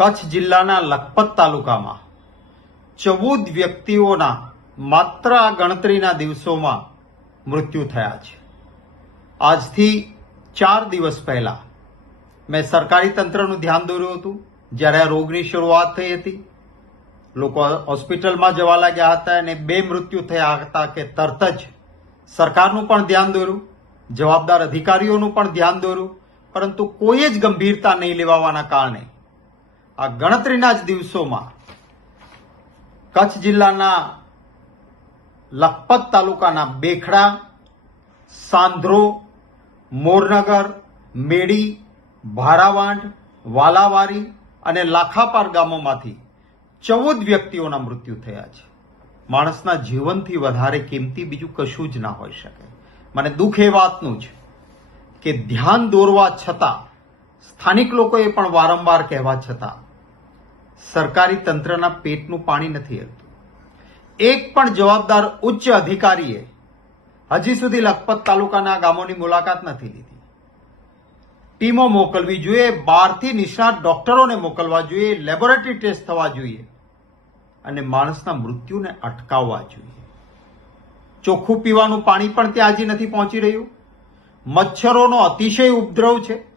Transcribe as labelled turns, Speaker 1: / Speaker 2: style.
Speaker 1: કચ્છ જિલ્લાના લખપત તાલુકામાં. ચૌદ વ્યક્તિઓના માત્ર ગણતરીના દિવસોમાં મૃત્યુ થયા છે. આજથી ચાર દિવસ પહેલા મેં સરકારી તંત્રનું ધ્યાન દોર્યું હતું. જ્યારે આ રોગની શરૂઆત થઈ હતી, લોકો હોસ્પિટલમાં જવા લાગ્યા હતા અને બે મૃત્યુ થયા હતા કે તરત જ સરકારનું પણ ધ્યાન દોર્યું, જવાબદાર અધિકારીઓનું પણ ધ્યાન દોર્યું. પરંતુ કોઈ જ ગંભીરતા નહીં લેવાવાના કારણે આ ગણતરીના જ દિવસોમાં કચ્છ જિલ્લાના લખપત તાલુકાના બેખડા, સાંધ્રો, મોરનગર, મેડી, ભારાવાંઢ, વાલાવારી અને લાખાપાર ગામોમાંથી ચૌદ વ્યક્તિઓના મૃત્યુ થયા છે. માણસના જીવનથી વધારે કિંમતી બીજું કશું જ ના હોઈ શકે. મને દુઃખ એ વાતનું છે કે ધ્યાન દોરવા છતાં, સ્થાનિક લોકોએ પણ વારંવાર કહેવા છતાં સરકારી તંત્રના પેટનું પાણી નથી હલતું. એક પણ જવાબદાર ઉચ્ચ અધિકારીએ હજી સુધી લખપત તાલુકાના ગામોની મુલાકાત નથી લીધી. ટીમો મોકલવી જોઈએ, બહારથી નિષ્ણાત ડોક્ટરોને મોકલવા જોઈએ, લેબોરેટરી ટેસ્ટ થવા જોઈએ અને માણસના મૃત્યુને અટકાવવા જોઈએ. ચોખ્ખું પીવાનું પાણી પણ ત્યાં હજી નથી પહોંચી રહ્યું. મચ્છરોનો અતિશય ઉપદ્રવ છે.